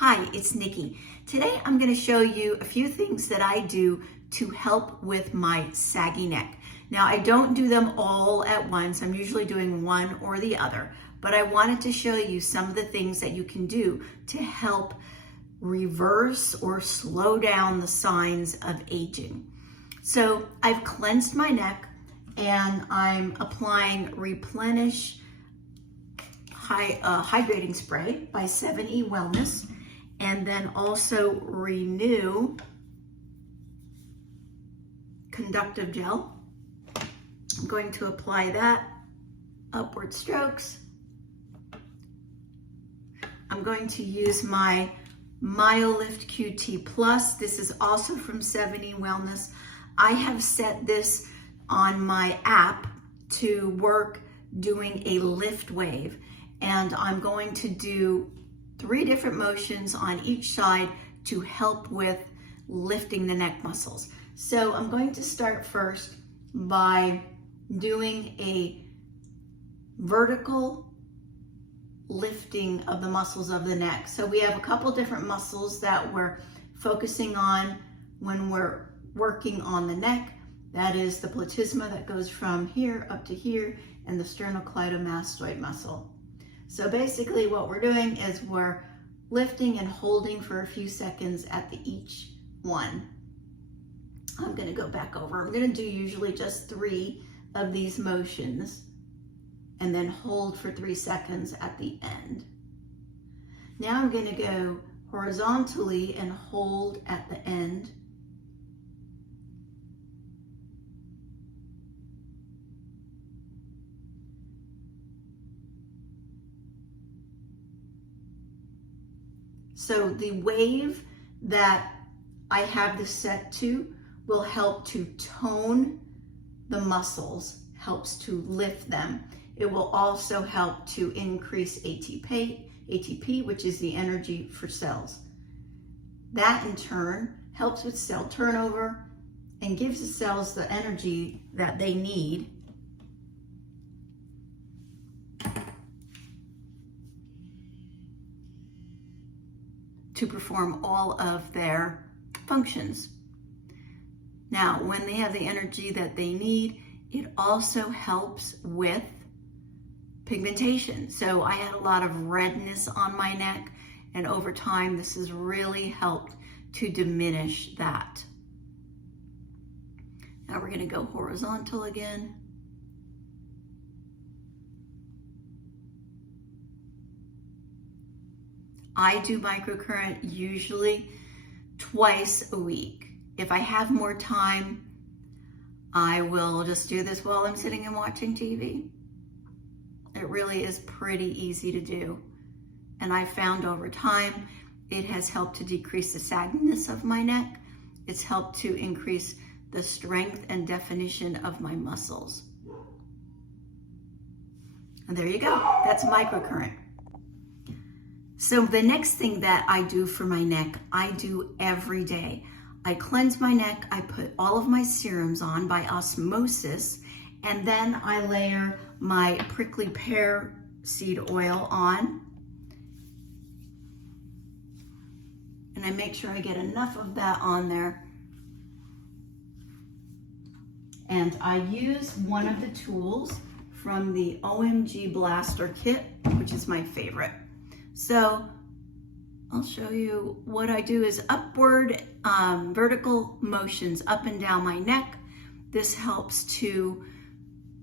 Hi, it's Nikki. Today I'm going to show you a few things that I do to help with my saggy neck. Now I don't do them all at once. I'm usually doing one or the other, but I wanted to show you some of the things that you can do to help reverse or slow down the signs of aging. So I've cleansed my neck and I'm applying Replenish hydrating spray by 7E Wellness, and then also Renew conductive gel. I'm going to apply that, upward strokes. I'm going to use my Myolift QT Plus. This is also from 7E Wellness. I have set this on my app to work doing a lift wave, and I'm going to do 3 different motions on each side to help with lifting the neck muscles. So I'm going to start first by doing a vertical lifting of the muscles of the neck. So we have a couple different muscles that we're focusing on when we're working on the neck. That is the platysma that goes from here up to here, and the sternocleidomastoid muscle. So basically what we're doing is we're lifting and holding for a few seconds at each one. I'm going to go back over. I'm going to do usually just 3 of these motions and then hold for 3 seconds at the end. Now I'm going to go horizontally and hold at the end. So the wave that I have this set to will help to tone the muscles, helps to lift them. It will also help to increase ATP, which is the energy for cells. That in turn helps with cell turnover and gives the cells the energy that they need to perform all of their functions. Now, when they have the energy that they need, it also helps with pigmentation. So I had a lot of redness on my neck, and over time, this has really helped to diminish that. Now we're gonna go horizontal again. I do microcurrent usually twice a week. If I have more time, I will just do this while I'm sitting and watching TV. It really is pretty easy to do. And I found over time, it has helped to decrease the sagginess of my neck. It's helped to increase the strength and definition of my muscles. And there you go, that's microcurrent. So the next thing that I do for my neck, I do every day. I cleanse my neck, I put all of my serums on by osmosis, and then I layer my prickly pear seed oil on. And I make sure I get enough of that on there. And I use one of the tools from the OMG Blaster kit, which is my favorite. So I'll show you what I do is upward vertical motions up and down my neck. This helps to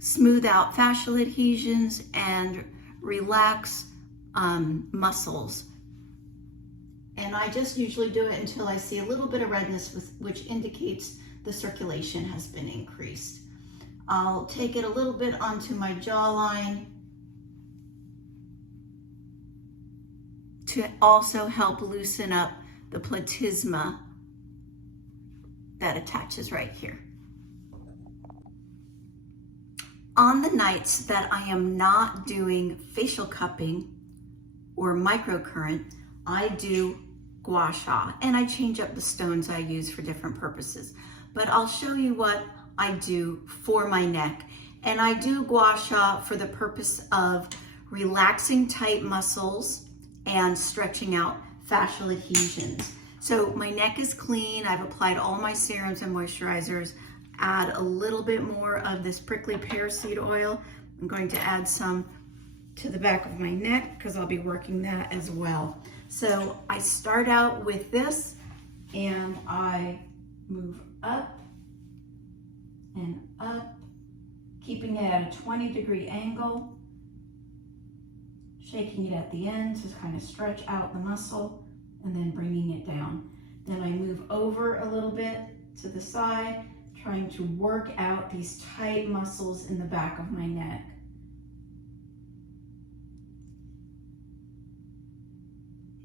smooth out fascial adhesions and relax muscles. And I just usually do it until I see a little bit of redness, which indicates the circulation has been increased. I'll take it a little bit onto my jawline to also help loosen up the platysma that attaches right here. On the nights that I am not doing facial cupping or microcurrent, I do gua sha, and I change up the stones I use for different purposes. But I'll show you what I do for my neck. And I do gua sha for the purpose of relaxing tight muscles and stretching out fascial adhesions. So my neck is clean. I've applied all my serums and moisturizers. Add a little bit more of this prickly pear seed oil. I'm going to add some to the back of my neck because I'll be working that as well. So I start out with this and I move up and up, keeping it at a 20-degree angle, shaking it at the end to kind of stretch out the muscle, and then bringing it down. Then I move over a little bit to the side, trying to work out these tight muscles in the back of my neck.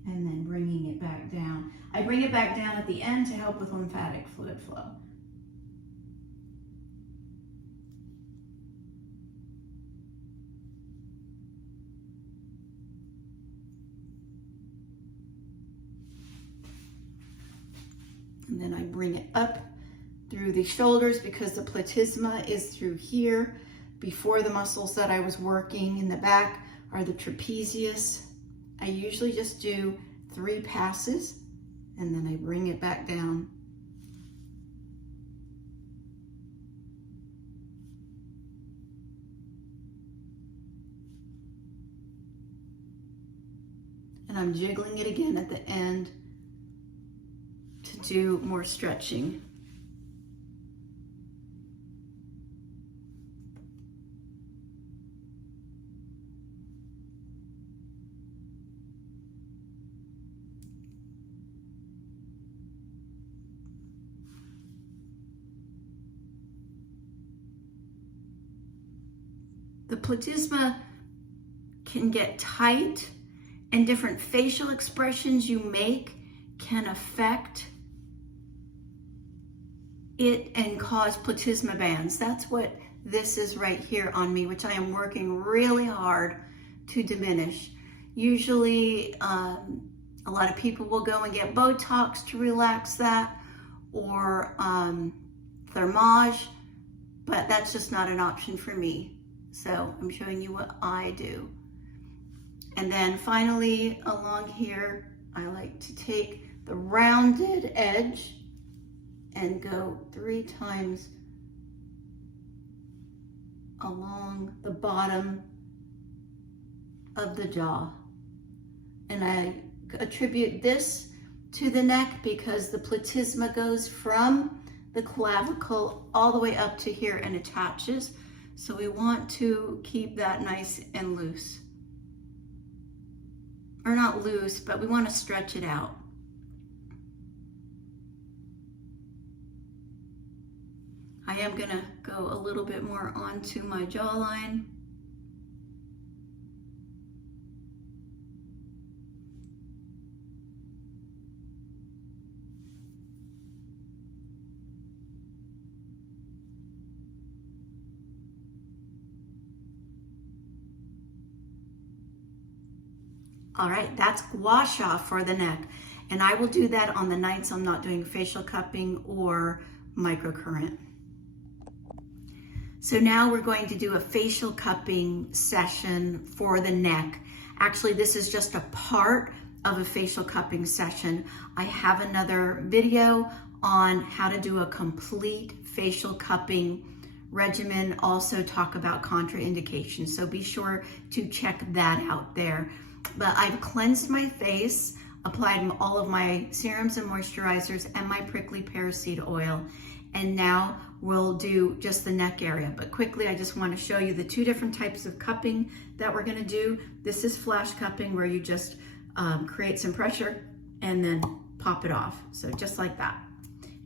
And then bringing it back down. I bring it back down at the end to help with lymphatic fluid flow. And then I bring it up through the shoulders because the platysma is through here. Before the muscles that I was working in the back are the trapezius. I usually just do 3 passes and then I bring it back down. And I'm jiggling it again at the end to do more stretching. The platysma can get tight, and different facial expressions you make can affect it and cause platysma bands. That's what this is right here on me, which I am working really hard to diminish. Usually, a lot of people will go and get Botox to relax that, or Thermage, but that's just not an option for me. So I'm showing you what I do. And then finally, along here, I like to take the rounded edge and go 3 times along the bottom of the jaw. And I attribute this to the neck because the platysma goes from the clavicle all the way up to here and attaches. So we want to keep that nice and loose. Or not loose, but we want to stretch it out. I am going to go a little bit more onto my jawline. All right, that's gua sha for the neck. And I will do that on the nights I'm not doing facial cupping or microcurrent. So now we're going to do a facial cupping session for the neck. Actually, this is just a part of a facial cupping session. I have another video on how to do a complete facial cupping regimen, also talk about contraindications. So be sure to check that out there. But I've cleansed my face, applied all of my serums and moisturizers and my prickly pear seed oil. And now we'll do just the neck area. But quickly, I just want to show you the 2 different types of cupping that we're going to do. This is flash cupping, where you just create some pressure and then pop it off. So just like that.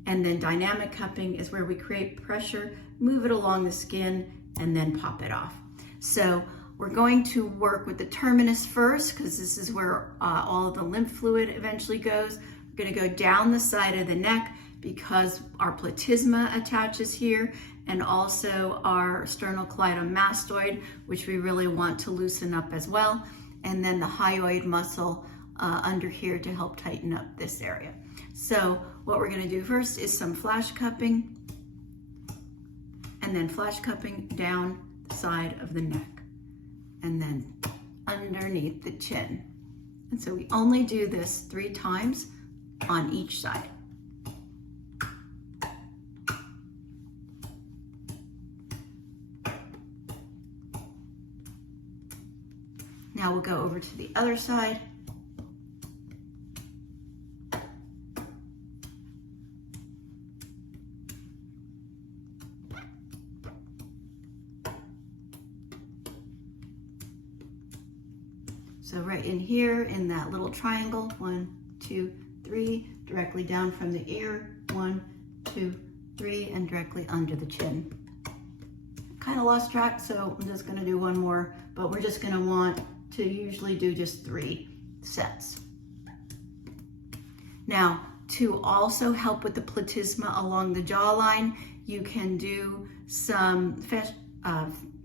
And then dynamic cupping is where we create pressure, move it along the skin, and then pop it off. So we're going to work with the terminus first, because this is where all of the lymph fluid eventually goes. We're going to go down the side of the neck because our platysma attaches here, and also our sternocleidomastoid, which we really want to loosen up as well. And then the hyoid muscle under here to help tighten up this area. So what we're going to do first is some flash cupping, and then flash cupping down the side of the neck, and then underneath the chin. And so we only do this 3 times on each side. Now we'll go over to the other side. So right in here, in that little triangle, 1, 2, 3, directly down from the ear, 1, 2, 3, and directly under the chin. Kind of lost track, so I'm just gonna do one more, but we're just gonna want to usually do just 3 sets. Now, to also help with the platysma along the jawline, you can do some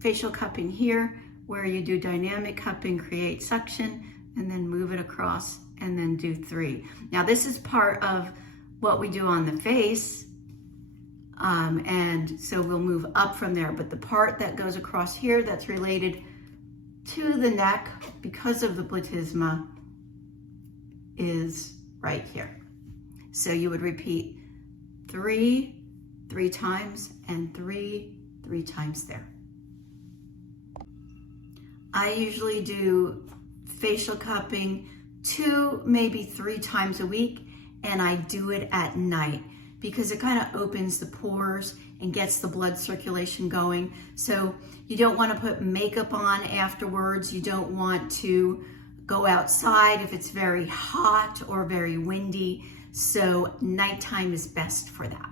facial cupping here, where you do dynamic cupping, create suction, and then move it across, and then do 3. Now this is part of what we do on the face, and so we'll move up from there, but the part that goes across here that's related to the neck because of the platysma is right here. So you would repeat 3 times, and 3 times there. I usually do facial cupping 2, maybe 3 times a week, and I do it at night because it kind of opens the pores and gets the blood circulation going. So you don't want to put makeup on afterwards. You don't want to go outside if it's very hot or very windy. So nighttime is best for that.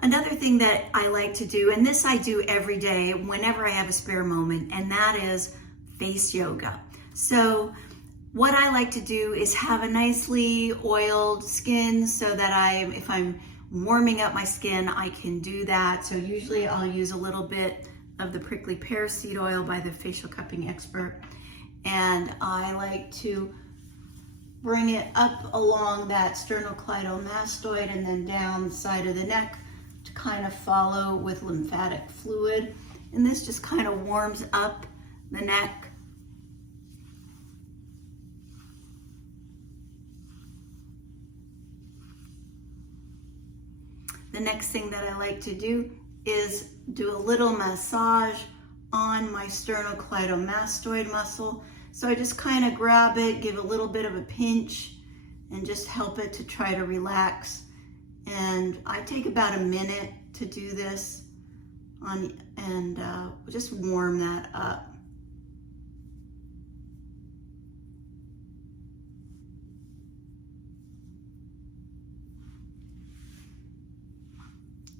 Another thing that I like to do, and this I do every day whenever I have a spare moment, and that is face yoga. So what I like to do is have a nicely oiled skin so that if I'm warming up my skin, I can do that. So usually I'll use a little bit of the prickly pear seed oil by the facial cupping expert. And I like to bring it up along that sternocleidomastoid and then down the side of the neck to kind of follow with lymphatic fluid. And this just kind of warms up the neck. The next thing that I like to do is do a little massage on my sternocleidomastoid muscle. So I just kind of grab it, give a little bit of a pinch, and just help it to try to relax. And I take about a minute to do this and just warm that up.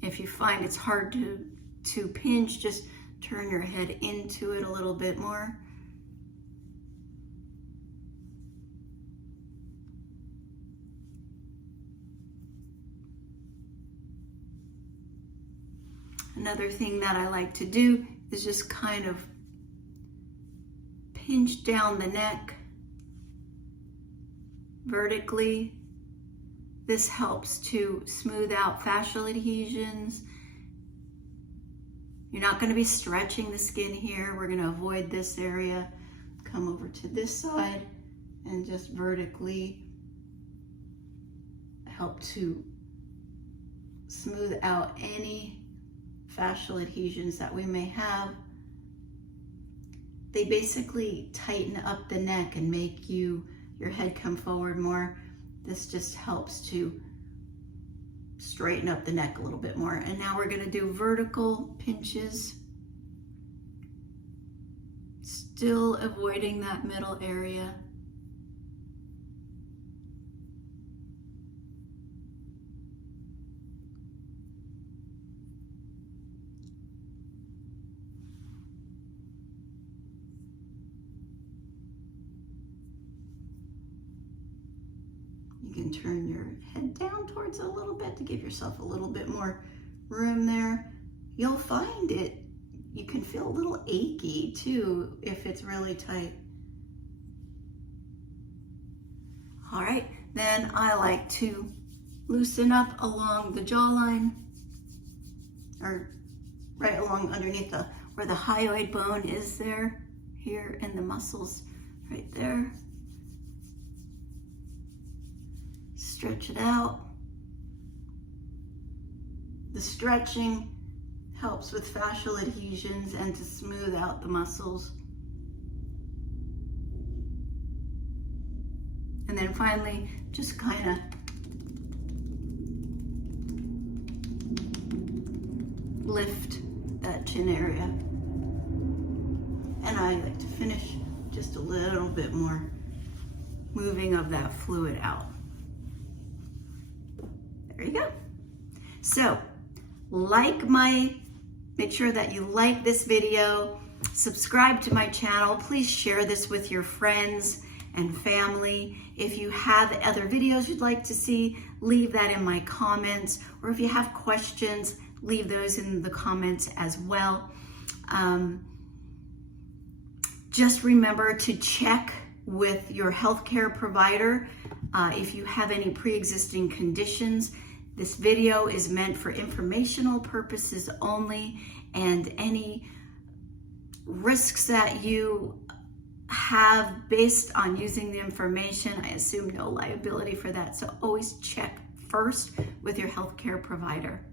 If you find it's hard to pinch, just turn your head into it a little bit more. Another thing that I like to do is just kind of pinch down the neck vertically. This helps to smooth out fascial adhesions. You're not going to be stretching the skin here. We're going to avoid this area. Come over to this side and just vertically help to smooth out any fascial adhesions that we may have. They basically tighten up the neck and make your head come forward more. This just helps to straighten up the neck a little bit more. And now we're going to do vertical pinches, still avoiding that middle area. You can turn your head down towards it a little bit to give yourself a little bit more room there. You'll find you can feel a little achy too if it's really tight. All right, then I like to loosen up along the jawline, or right along underneath where the hyoid bone is there, here in the muscles right there. Stretch it out. The stretching helps with fascial adhesions and to smooth out the muscles. And then finally, just kind of lift that chin area. And I like to finish just a little bit more moving of that fluid out. There you go. So, make sure that you like this video, subscribe to my channel, please share this with your friends and family. If you have other videos you'd like to see, leave that in my comments, or if you have questions, leave those in the comments as well. Just remember to check with your healthcare provider if you have any pre-existing conditions. This video is meant for informational purposes only, and any risks that you have based on using the information, I assume no liability for that. So always check first with your healthcare provider.